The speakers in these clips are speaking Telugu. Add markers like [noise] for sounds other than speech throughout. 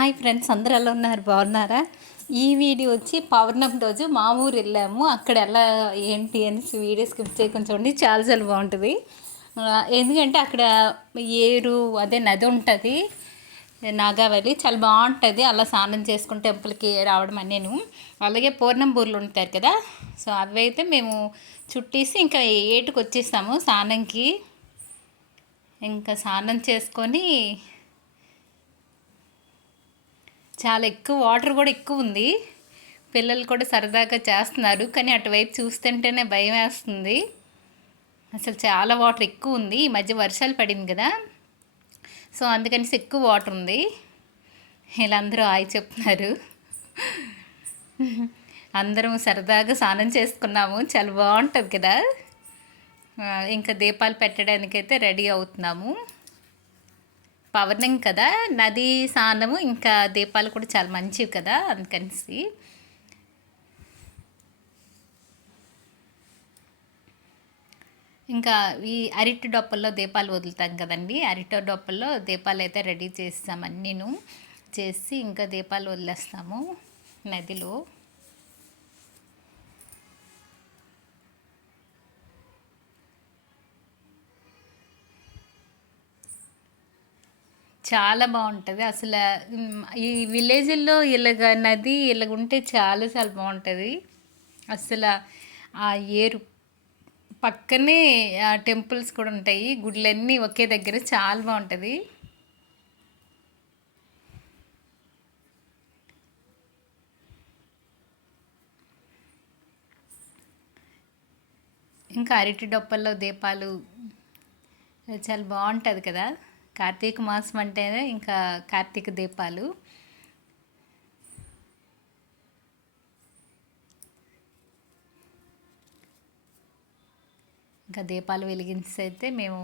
హాయ్ ఫ్రెండ్స్ అందరు ఎలా ఉన్నారు? బాగున్నారా? ఈ వీడియో వచ్చి పౌర్ణమి రోజు మా ఊరు వెళ్ళాము. అక్కడ ఎలా ఏంటి అనేసి వీడియో స్కిప్ చేయకుండా చూడండి. చాలా చాలా బాగుంటుంది. ఎందుకంటే అక్కడ ఏరు అదే నది ఉంటుంది. నాగావళి చాలా బాగుంటుంది. అలా స్నానం చేసుకుని టెంపుల్కి రావడం అని నేను అలాగే పూర్ణం బూర్లు ఉంటారు కదా. సో అవి అయితే మేము చుట్టేసి ఇంకా ఏటుకు వచ్చేస్తాము స్నానంకి. ఇంకా స్నానం చేసుకొని చాలా ఎక్కువ వాటర్ కూడా ఎక్కువ ఉంది. పిల్లలు కూడా సరదాగా చేస్తున్నారు. కానీ అటువైపు చూస్తుంటేనే భయం వేస్తుంది. అసలు చాలా వాటర్ ఎక్కువ ఉంది. ఈ మధ్య వర్షాలు పడింది కదా. సో అందుకని ఎక్కువ వాటర్ ఉంది. వీళ్ళందరూ ఆయి చెప్తున్నారు. అందరం సరదాగా స్నానం చేసుకున్నాము. చాలా బాగుంటుంది కదా. ఇంకా దీపాలు పెట్టడానికైతే రెడీ అవుతున్నాము. పౌర్ణమి కదా నది స్నానము ఇంకా దీపాలు కూడా చాలా మంచివి కదా అందుకనేసి. ఇంకా ఈ అరిటి డొప్పల్లో దీపాలు వదులుతాం కదండి అరిట డొప్పల్లో దీపాలు అయితే రెడీ చేస్తాం అన్నీను. చేసి ఇంకా దీపాలు వదిలేస్తాము నదిలో. చాలా బాగుంటుంది. అసలు ఈ విలేజ్లో ఇలాగ నది ఇలాగ ఉంటే చాలా చాలా బాగుంటుంది. అసలు ఆ ఏరు పక్కనే ఆ టెంపుల్స్ కూడా ఉంటాయి. గుడ్లన్నీ ఒకే దగ్గర చాలా బాగుంటుంది. ఇంకా అరటి డొప్పల్లో దీపాలు చాలా బాగుంటుంది కదా? కార్తీక మాసం అంటేనే ఇంకా కార్తీక దీపాలు. ఇంకా దీపాలు వెలిగించి అయితే మేము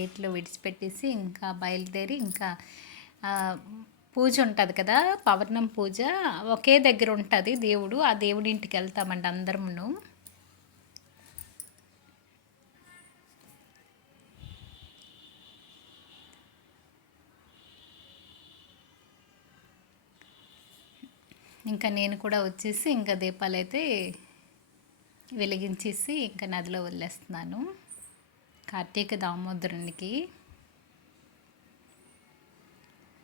ఏట్లో విడిచిపెట్టేసి ఇంకా బయలుదేరి ఇంకా పూజ ఉంటుంది కదా పవర్ణం పూజ ఒకే దగ్గర ఉంటుంది దేవుడు. ఆ దేవుడి ఇంటికి వెళ్తామండి అందరమును. ఇంకా నేను కూడా వచ్చేసి ఇంకా దీపాలు అయితే వెలిగించేసి ఇంకా నదిలో వదిలేస్తున్నాను. కార్తీక దామోదరునికి.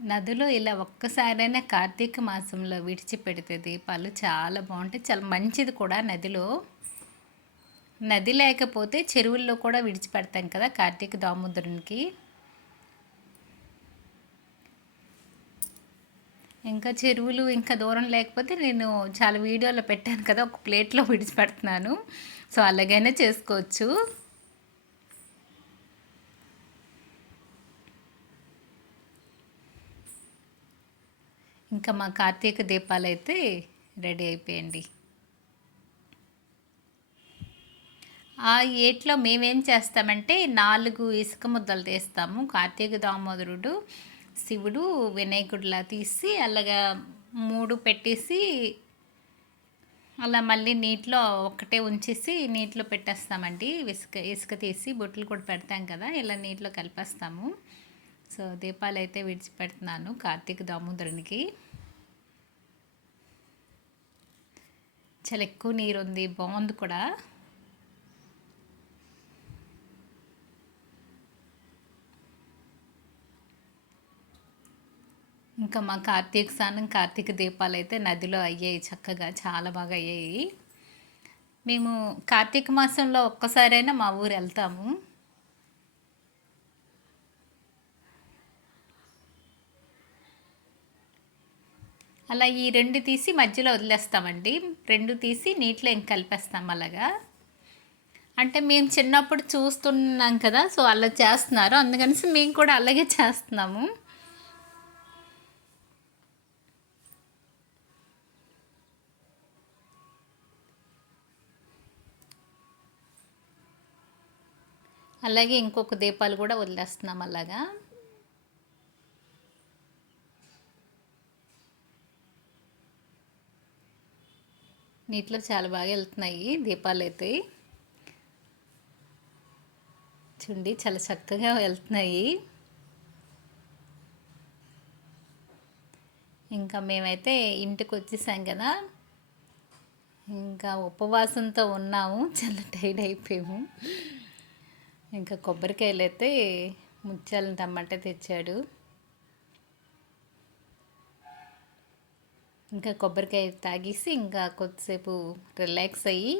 నదిలో ఇలా ఒక్కసారైనా కార్తీక మాసంలో విడిచిపెడితే దీపాలు చాలా బాగుంటాయి. చాలా మంచిది కూడా నదిలో. నది లేకపోతే చెరువుల్లో కూడా విడిచిపెడతాం కదా కార్తీక దామోదరునికి. ఇంకా చెరువులు ఇంకా దూరం లేకపోతే నేను చాలా వీడియోలో పెట్టాను కదా ఒక ప్లేట్లో విడిచిపెడుతున్నాను. సో అలాగైనా చేసుకోవచ్చు. ఇంకా మా కార్తీక దీపాలు అయితే రెడీ అయిపోయండి. ఆ ఏట్లో మేమేం చేస్తామంటే నాలుగు ఇసుక ముద్దలు తీస్తాము. కార్తీక దామోదరుడు శివుడు వినాయకుడిలా తీసి అలాగా మూడు పెట్టేసి అలా మళ్ళీ నీటిలో ఒక్కటే ఉంచేసి నీటిలో పెట్టేస్తామండి. ఇసుక ఇసుక తీసి బొట్లు కూడా పెడతాం కదా ఇలా నీటిలో కలిపేస్తాము. సో దీపాలు అయితే విడిచిపెడుతున్నాను కార్తీక దామోదరునికి. చాలా ఎక్కువ నీరు ఉంది బాగుంది కూడా. ఇంకా మా కార్తీక స్నానం కార్తీక దీపాలు అయితే నదిలో అయ్యాయి చక్కగా చాలా బాగా అయ్యాయి. మేము కార్తీక మాసంలో ఒక్కసారైనా మా ఊరు వెళ్తాము. అలా ఈ రెండు తీసి మధ్యలో వదిలేస్తామండి. రెండు తీసి నీటిలో ఇంక కలిపేస్తాం అలాగా. అంటే మేము చిన్నప్పుడు చూస్తున్నాం కదా సో అలా చేస్తున్నారు. అందుకని మేము కూడా అలాగే చేస్తున్నాము. అలాగే ఇంకొక దీపాలు కూడా వదిలేస్తున్నాం అలాగా. నీటిలో చాలా బాగా వెళ్తున్నాయి దీపాలు అయితే. చూడండి చాలా చక్కగా వెళ్తున్నాయి. ఇంకా మేమైతే ఇంటికి వచ్చేసాం కదా. ఇంకా ఉపవాసంతో ఉన్నాము. చాలా టైర్డ్ అయిపోయాము. ఇంకా కొబ్బరికాయలు అయితే ముత్యాలను తమ్మంటే తెచ్చాడు. ఇంకా కొబ్బరికాయ తాగేసి ఇంకా కొద్దిసేపు రిలాక్స్ అయ్యి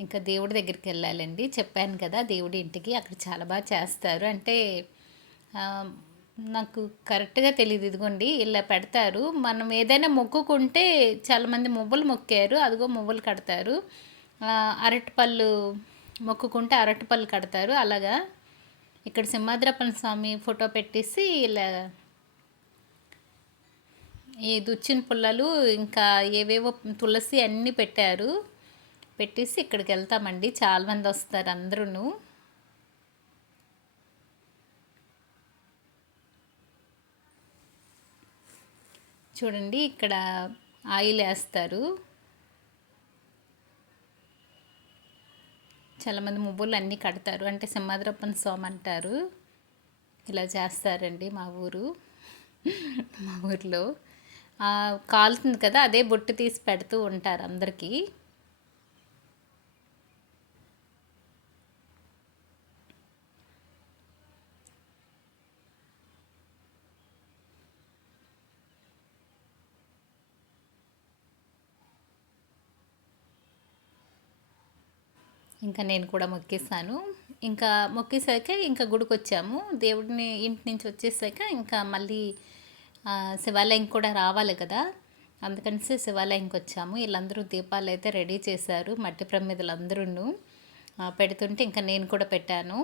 ఇంకా దేవుడి దగ్గరికి వెళ్ళాలండి. చెప్పాను కదా దేవుడి ఇంటికి అక్కడ చాలా బాగా చేస్తారు. అంటే నాకు కరెక్ట్గా తెలియదు ఇదిగోండి ఇలా పెడతారు. మనం ఏదైనా మొక్కుకుంటే చాలామంది మువ్వలు మొక్కారు. అదిగో మువ్వలు కడతారు. అరటిపళ్ళు మొక్కుకుంటే అరటిపళ్ళు కడతారు. అలాగా ఇక్కడ సింహాద్రప్పన స్వామి ఫోటో పెట్టేసి ఇలా ఈ దుచ్చిన పుల్లలు ఇంకా ఏవేవో తులసి అన్నీ పెట్టారు. పెట్టేసి ఇక్కడికి వెళ్తామండి. చాలామంది వస్తారు అందరూ చూడండి ఇక్కడ ఆయిల్ వేస్తారు చాలామంది మువ్వులు అన్నీ కడతారు. అంటే సింహాద్రప్పన్ సోమ అంటారు. ఇలా చేస్తారండి మా ఊరు. మా ఊర్లో. కాలుతుంది కదా అదే బొట్టు తీసి పెడుతూ ఉంటారు అందరికీ. ఇంకా నేను కూడా మొక్కేసాను ఇంకా మొక్కేసాక ఇంకా గుడికి వచ్చాము దేవుడిని ఇంటి నుంచి వచ్చేసాక ఇంకా మళ్ళీ శివాలయం కూడా రావాలి కదా. అందుకనిసి శివాలయంకి వచ్చాము. వీళ్ళందరూ దీపాలు అయితే రెడీ చేశారు మట్టి ప్రమిదలందరూ పెడుతుంటే ఇంకా నేను కూడా పెట్టాను.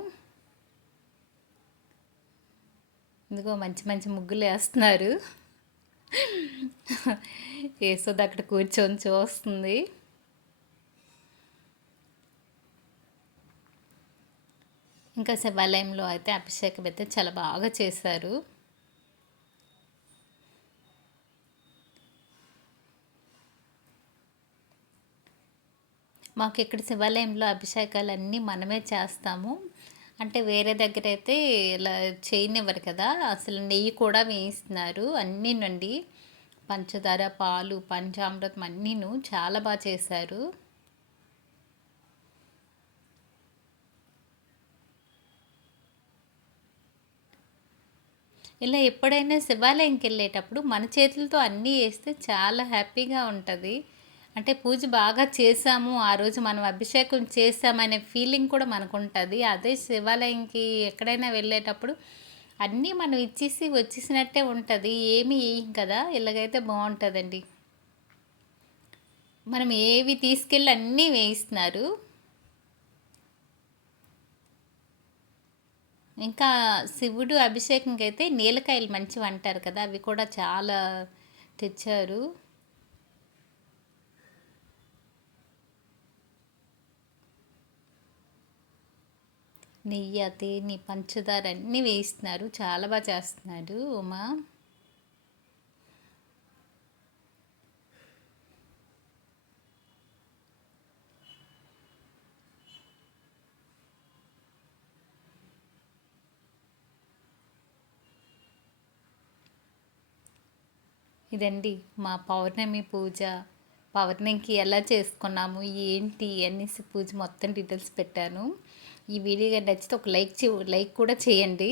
ఎందుకో మంచి మంచి ముగ్గులు వేస్తున్నారు. [laughs] వేసోది అక్కడ కూర్చొని చూస్తుంది. ఇంకా శివాలయంలో అయితే అభిషేకం అయితే చాలా బాగా చేశారు. మాకు ఇక్కడ శివాలయంలో అభిషేకాలు అన్నీ మనమే చేస్తాము. అంటే వేరే దగ్గర అయితే ఇలా చేయనివ్వరు కదా అసలు నెయ్యి కూడా వేయిస్తున్నారు అన్నీ నుండి. పంచదార పాలు పంచామృతం అన్నీను చాలా బాగా చేశారు. ఇలా ఎప్పుడైనా శివాలయంకి వెళ్ళేటప్పుడు మన చేతులతో అన్నీ వేస్తే చాలా హ్యాపీగా ఉంటుంది. అంటే పూజ బాగా చేసాము ఆ రోజు మనం అభిషేకం చేసామనే ఫీలింగ్ కూడా మనకు ఉంటుంది అదే శివాలయంకి ఎక్కడైనా వెళ్ళేటప్పుడు అన్నీ మనం ఇచ్చేసి వచ్చేసినట్టే ఉంటుంది. ఏమి వేయం కదా ఇలాగైతే బాగుంటుందండి. మనం ఏవి తీసుకెళ్ళి అన్నీ వేయిస్తున్నారు. ఇంకా శివుడు అభిషేకంకి అయితే నీలకాయలు మంచివి అంటారు కదా అవి కూడా చాలా తెచ్చారు. నెయ్యి తేనె పంచదార అన్నీ వేయిస్తున్నారు. చాలా బాగా చేస్తున్నారు ఉమా. ఇదండి మా పౌర్ణమి పూజ. పౌర్ణమికి ఎలా చేసుకున్నాము ఏంటి అనేసి పూజ మొత్తం డీటెయిల్స్ పెట్టాను. ఈ వీడియో నచ్చితే ఒక లైక్ చే లైక్ కూడా చేయండి.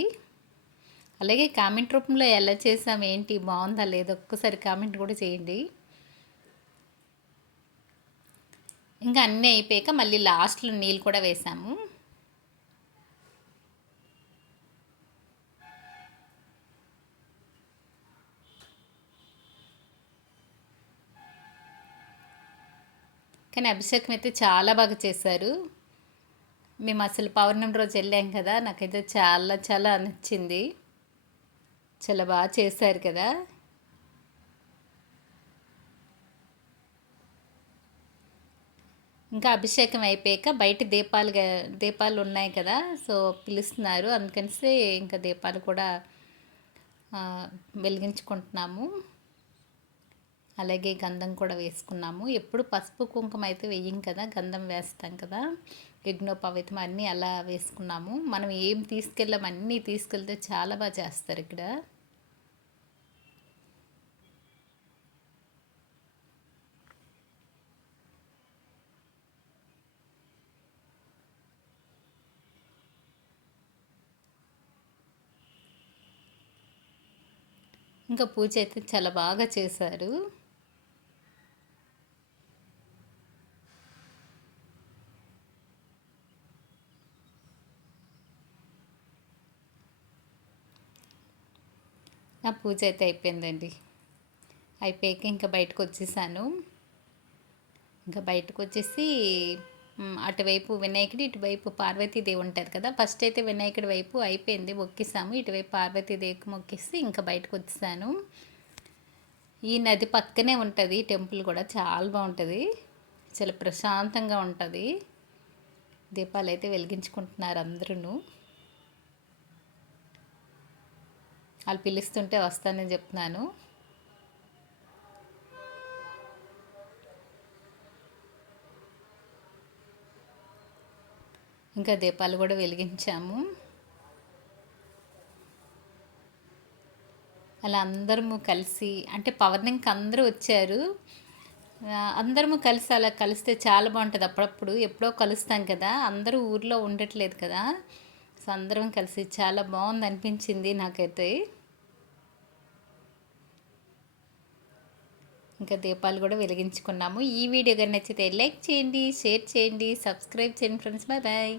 అలాగే కామెంట్ రూపంలో ఎలా చేసాం ఏంటి బాగుందా లేదా ఒక్కసారి కామెంట్ కూడా చేయండి. ఇంకా అన్నీ అయిపోయాక మళ్ళీ లాస్ట్లో నీళ్ళు కూడా వేసాము. కానీ అభిషేకం అయితే చాలా బాగా చేశారు. మేము అసలు పౌర్ణమి రోజు వెళ్ళాం కదా నాకైతే చాలా చాలా నచ్చింది. చాలా బాగా చేశారు కదా. ఇంకా అభిషేకం అయిపోయాక బయట దీపాలు దీపాలు ఉన్నాయి కదా సో పిలుస్తున్నారు. అందుకనిసే ఇంకా దీపాలు కూడా వెలిగించుకుంటున్నాము. అలాగే గంధం కూడా వేసుకున్నాము. ఎప్పుడు పసుపు కుంకుమ అయితే వేయం కదా గంధం వేస్తాం కదా యజ్ఞోపవితం అన్నీ అలా వేసుకున్నాము. మనం ఏం తీసుకెళ్ళాం అన్నీ తీసుకెళ్తే చాలా బాగా చేస్తారు ఇక్కడ. ఇంకా పూజ అయితే చాలా బాగా చేశారు. పూజ అయితే అయిపోయిందండి. అయిపోయాక ఇంకా బయటకు వచ్చేసాను. ఇంకా బయటకు వచ్చేసి అటువైపు వినాయకుడు ఇటువైపు పార్వతీదేవి ఉంటుంది కదా. ఫస్ట్ అయితే వినాయకుడి వైపు అయిపోయింది మొక్కిసాము. ఇటువైపు పార్వతీదేవికి మొక్కిసి ఇంకా బయటకు వచ్చేసాను. ఈ నది పక్కనే ఉంటుంది టెంపుల్ కూడా చాలా బాగుంటుంది. చాలా ప్రశాంతంగా ఉంటుంది. దీపాలు అయితే వెలిగించుకుంటున్నారు అందరూ వాళ్ళు పిలుస్తుంటే వస్తానని చెప్తున్నాను. ఇంకా దీపాలు కూడా వెలిగించాము. అలా అందరము కలిసి అంటే పౌర్ణమికి అందరూ వచ్చారు. అందరము కలిసి అలా కలిస్తే చాలా బాగుంటుంది. అప్పుడప్పుడు ఎప్పుడో కలుస్తాం కదా అందరూ ఊర్లో ఉండట్లేదు కదా. సో అందరం కలిసి చాలా బాగుంది అనిపించింది నాకైతే. ఇంకా దీపాలు కూడా వెలిగించుకున్నాము. ఈ వీడియో కానీ నచ్చితే లైక్ చేయండి షేర్ చేయండి సబ్స్క్రైబ్ చేయండి ఫ్రెండ్స్. Bye bye.